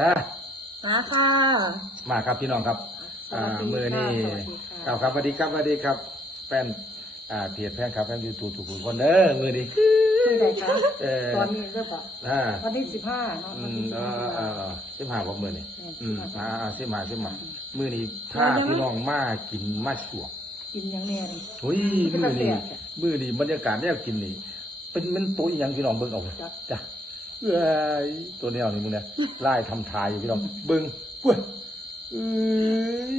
ฮะมาค่ะ มาครับพี่น้องครับสวัสดีค่ะอ่ามือนี่สวัสดีค่ะครับครับสวัสดีครับสวัสดีครับ แฟนอ่าเพจแฟนครับแฟนยูทูบทุกคนเด้อมือนี้คุยไหนคะเออตอนนี้เริ่มแบบอ่าวันที่สิบห้าเนาะอืวันมที่เอสิบห้าอเออสิบห้าบอกมือนี่เอออืม15อ่าอ่าสิบห้าสิบห้ามือนี้ถ้าพี่น้องมากินมาสวงกินยังแน่เลยเฮ้ยเป็นมือนี้กระแสอะมือนี้บรรยากาศแนวกินนี่เป็นมันตัวอหยังพี่น้องเบิ่งเอาเลยจ้ะจ้ะ เอ้ยตัวแนวนี่มึงเนี่ยไล่ทำทายอยู่พี่น้องเบิ่งเว้ยเอ้ย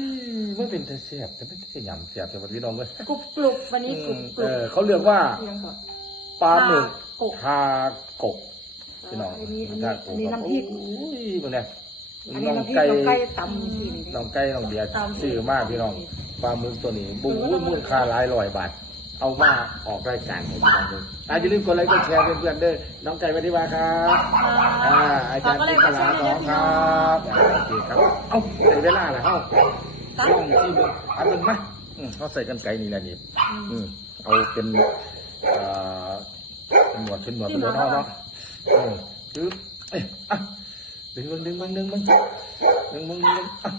มันเป็นแต่แซ่บแต่ไม่ใช่ยำแซ่บแต่ว่าพี่น้องเว้ยกรุบกรุบวันนี้กรุบกรุเอบอเขาเรียกว่าเรียงก่อน ปลาหมึกทากกทากกพี่น้องอันนี้อันนี้ทากกอันนี้น้ำพริก โอ้ยมึงเนี่ยอันนี้น้องน้ำพริกไก่น้องไก่ตำทีนี่น้องไก่น้องเดียตำ ซื้อมากพี่น้องปลาหมึกตัวนี้บุ้งมูลค่าหลายร้อยบาทเอามาออกรายการให้พี่น้องดู อะอย่าลืมกดไลค์กดแชร์เพื่อนๆเด้อน้องไก่ปฏิบัติครับอ่าอาจารย์พิศลาสองครับอ่าโอเคครับเอ้าในเวลาละเอ้าลองที่มึงอันนึงมาอืมเขาใส่กันไก่นี่แหละนี่อืมเอาเป็นเอ่อเป็นหมวดเป็นหมวดเป็นหมวดเท่าเนาะเออคือเอ้ยอะดึงมึงดึงมึงดึงมึงดึงมึงดึงมึงอะ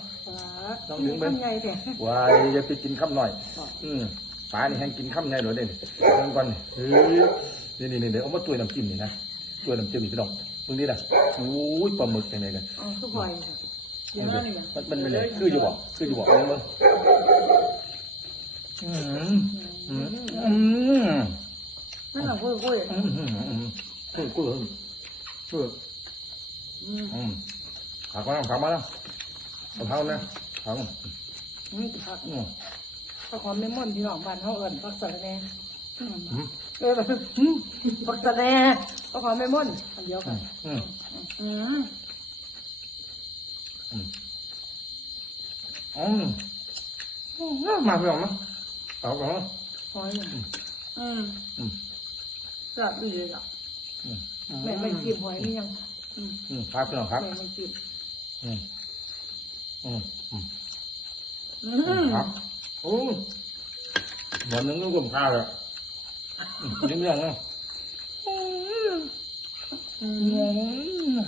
น้องดึงเบิ่งทำไงแต่วายอย่าไปกินข้ามหน่อย อืม ปลานี่แห้งกินข้ามใหญ่หน่อยเด้นี่เบิ่งก่อนเฮ้ยนี่นี่นี่เดี๋ยวเอามาตัวยน้ำจิ้มนี่นะตัวยน้ำจิ้มนี่พี่น้องมึงนี่นะโอ้ยปลาหมึกยังไงเนี่ยอ๋อคือพลอยค่ะเดี๋ยวมันนั่นนี่มันมันเป็นไงคืออยู่บ่คืออยู่บ่เอามึงอืมอืมอืมนั่นหรอคุยคุยอืมอืมอืมกูกูกูอืมอืมผักมาแล้วผักมาแล้วเอาเท้านะผักนี่ผักอืม ผักหอมเลมอนที่หนองบ้านเขาเอิญผักสะระแหน่อืมอืมเออแบบอืมผักสะระแหน่ผักหอมเลมอนอันเดียวอืกันมอืมอืมอืมอืมอืมมาเปล่ามั้งเอาเปล่ามั้งหอยเนี่ยอืมอืมแซ่บดีเลยอะอืมแม่ไม่กินหอยนี่ยังอืมอืมครับพี่น้องครับแม่ไม่กินอืมอืมอืมอือืมมครับ โอ้เหมือนนึงก็กลมข้าวเลยอืมยิ้มยังเนาะอืมอืม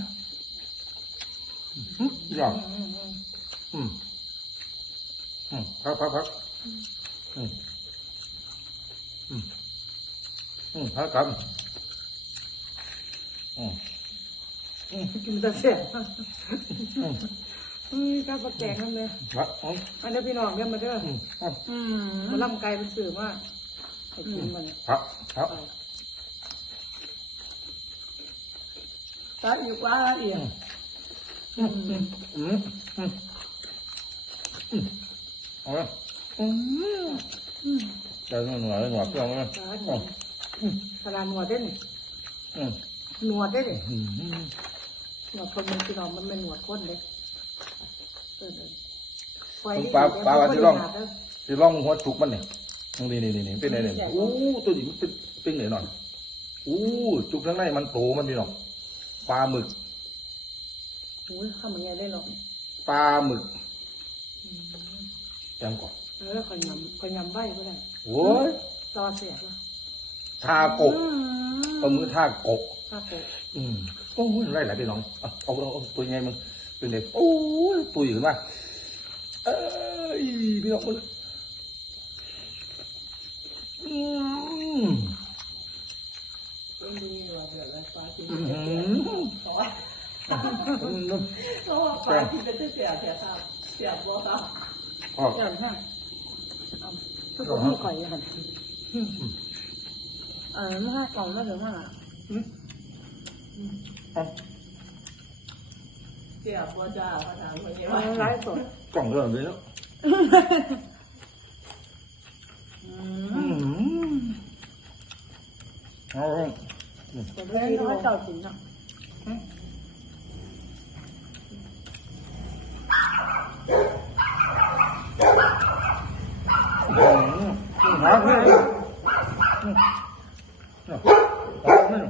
อืมอยากอืมอืมอืมอืมครับครับครับอืมอืมอืมครับครับอืมอืมกินแต่เสีย อืมอืมข้าวปลาแกงนั่นเลยครับอืมอันนี้พี่น้องเนี่ยมาเด้ออืมอืมอืมมาล่ำไก่เป็นสื่อมากให้กินมันครับ ครับตาอีกว่าอีกอืมอืมอืมอืมอืมเอาละอืมอืมเดี๋ยวหน่อยหน่อยเพื่อนมาตาหนวดขนาดหนวดได้นี่อืมหนวดได้นี่อืมหนวดคนมันพี่น้องมันเป็นหนวดคนเลยเออเออไฟ ปลาปลาว่าที่ร่องเด้อที่ร่องหัวจุกมันเนี่ยนี่นี่นี่นี่เป็นไงเนี่ยโอ้ตัวนี้มันเป็นเป็นไหนหน่อยโอ้จุกข้างในมันโตมันพี่น้องปลาหมึกโอ้ยข้าวมันใหญ่ได้หรอกปลาหมึกยังก่อนเออขยำขยำใบก็ได้โอ้ยรอเสียบทากบปลาหมึกทากบข้าวโพดอืมโอ้ยไรหลายพี่น้องเอาเอาเอาเอาตัวยังไงมึง เป็นไงโอ้ยตัวอยู่มาเอ้ยพี่น้องมึงอืมเป็นดีกว่าเดี๋ยวแล้วปลาที่อืมเพราะว่าอืมเพราะว่าปลาที่เป็นเสียเสียครับเสียบ่ครับอ๋อเดี๋ยวฮะเอาทุกคนมีข่อยหันเออไม่ให้กล่องไม่ถึงว่าเอา เสียบว่าจ้าพระถามคนนี้เอาว่าไลฟ์สดกล่องเริ่มเลยแล้วอือืมมเอาเดี๋ยวให้น้อยเจ้าสินเนาะอืมหาเพื่อนเลยอืมเอาหาเพื่อน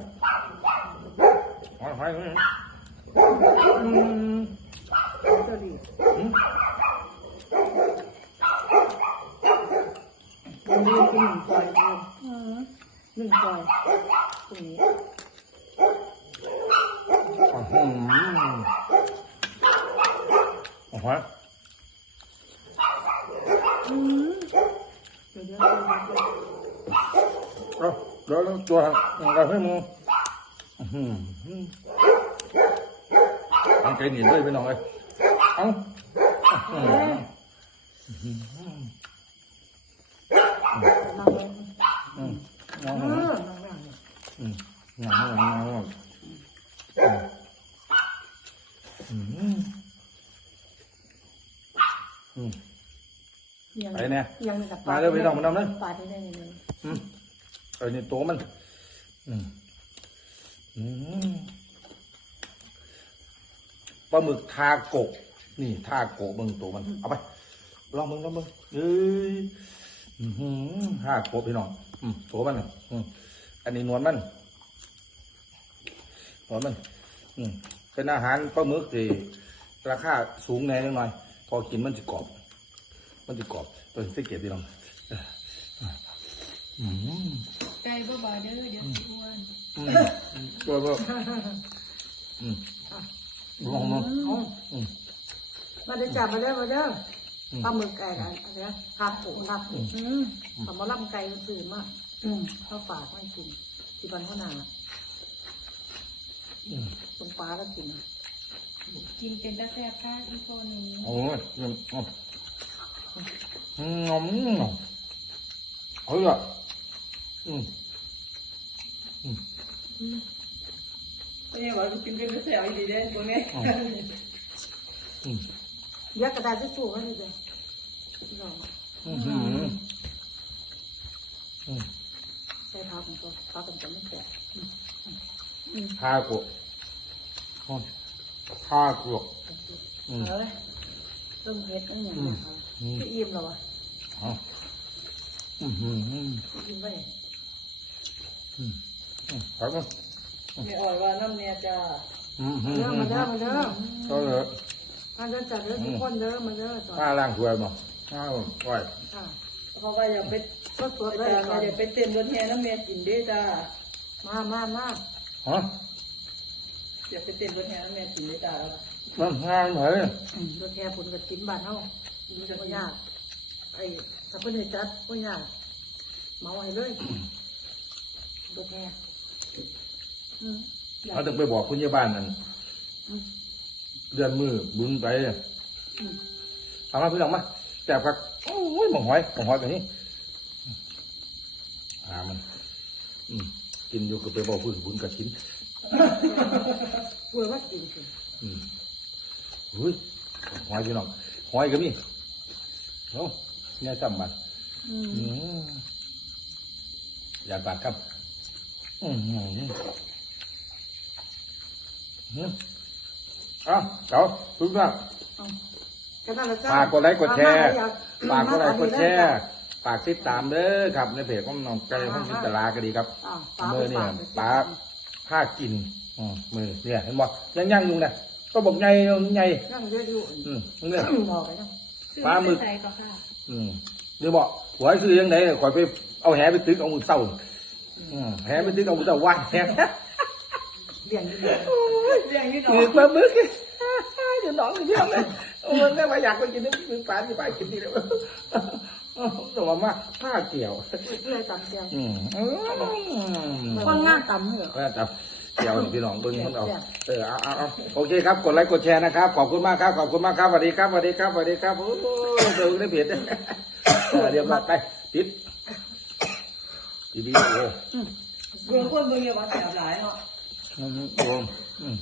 หาใครเพื่อน อืมเจ้าดีอืมวันนี้กินหนึ่งซอยเดียวหนึ่งซอย ตรงนี้อืมหอยอืมเดี๋ยวเดี๋ยวเดี๋ยวเดี๋ยวเอาเดี๋ยวเราตัวเราให้มึงอื้อหืออันไกลหนีเลยพี่น้องเลยเอาอื้อหือนั่งเลยอืมเอเอาอเอานั่งนั่งเลยอืมเอาเอาเอาเอาอืมอืมยังไปเนี่ยยังกับมาเร็วพี่น้องมาน้ำเร็วปาดให้ได้เงินอืมไอ้นี่ตัวมัน อืมอืม ปลาหมึกทาโกะนี่ทาโกะมึงตัวมัน เอาไป ลองมึงลองมึงเอ้ยอือหือทาโกะพี่น้องอืมตัวมันน่ะอืมอันนี้หนวลมันหนวลมัน อืมเป็นอาหารปลาหมึกที่ราคาสูงแน่นิดหน่อย พอกินมันจะกรอบ มันจะกรอบตัวสังเกตดีลองอืมไก่บ่บ่เด้อเดี๋ยวสิอ้วนอืมตัวก็อืม ลองมาเอาอืมมาเด้อจับมาเด้อมาเด้ออมปลาหมึกไก่นะอะไรนะคาโกะคาโกะอืมทำมาล่ำไก่มันตื่นมากอืมเข้าปากไม่กินที่บ้านเขาหนาอืมตรงปลาแล้วกินกินเป็นตาแซ่บค่ะอีกคนหนึงโอ้ยอืมอืมอืมอืมเฮ้ยอะอืมไม่ ใช่ว่ากินเป็นเสียวดีเด้ตัวนี้อืมเดี๋ยอะกระดาษทิชชู่ให้ดิเด้อพี่น้องอืมอืมอืมใช้เท้าของตัวเท้าของตัวไม่แตะทาโกะอืมทาโกะอืมเอ้ยเริ่มเฮ็ดแล้วอย่างอืเงี้มยค่ะอืมพี่อิ่มแล้ววะเอาอืมอืมอืมอิ่มไปอืมอืมครับมั้ย ไม่อ่อยว่าน้ำเนี่ยจ้าอืมอืมเด้ออืมมาเด้อมาเด้อก็เลยมาเด้อจัดเด้อทุกคนเด้อมาเด้อตอนข้าล่างถ้วยมั้งข้าวก้อยค่ะเขาก็อย่าไปสดสดๆเลยจ้าก่อนอย่าไปเต้นบนแฮน้ำเนี่ยกินเด้จ้ามามามาฮะอย่าไปเต้นบนแฮน้ำเนี่ยกินเด้จ้ามันงานเหรออืมรถแห่ผลกับกินบ้านเฮามันจะบ่ยากไอ้ถ้าเพิ่นให้จัดบ่ยากเมาให้เลยรถแห่อืม เขาต้องไปบอกคุณยาบ้านนั่นอืมเดือนมือบุญไปอืมเอามาพี่น้องมาแจบครับโอ้ยหมองหอยหมองหอยแบบนี้หามันอืมกินอยู่กับไปบอกพื้นบุญกับกินกลัวว่ากินสิอืมอุ้ยหอยพี่น้องหอยก็มีโอ้เนี่ยจำมันอืมอืมอยากบาดครับ อืมอืมอืมอืม เอ้าเจ้าทุกท่านเอาแค่นั้นละจ้ะฝากกดไลค์กดแชร์มมฝากกดไลค์กดแชร์มาฝากติดตามเด้อครับ ในเพจของน้องไก่ของจินตลาก็ดีครับอ่าฝากมือเนี่ยฝากป้าผ้ากินอืมมือเนี่ยเห็นบ่ยังยังอยู่นะก็บอกไงไงนั่งเยอะอยู่อืมเนี่ยบอกไปนะซื้อปลาหมึกใส่ก็ค่ะอืมเดี๋ยวบอกหัวคือยังไงคอยไปเอาแหไปตึกเอามือเต้าอืมแหไปตึกเอามือเต้าว่ายแหเลี้ยงอยู่เลยเรื่องนี้คือปลาหมึกอย่าหนองอย่าเยี่ยมเลยโอ้ยแม่ว่าอยากไปกินน้ำมือปลาที่ไปกินนี่แล้วแต่ว่ามาผ้าเกี่ยวเพื่อตำเจียวอืมอืม คนงานตำเหรอก็จะเกี่ยวนี่พี่น้องเบิ้งมันเอาเออเอาเอาเอาโอเคครับ กดไลค์ กดแชร์นะครับ ขอบคุณมากครับ ขอบคุณมากครับสวัสดีครับสวัสดีครับสวัสดีครับ โอ้ยเดี๋ยวในเพจเออเดี๋ยวมาไปติดดีดีโอ้เรื่องคนเมืองอย่าว่าแสบหลายเนาะ อืมโอ้อืม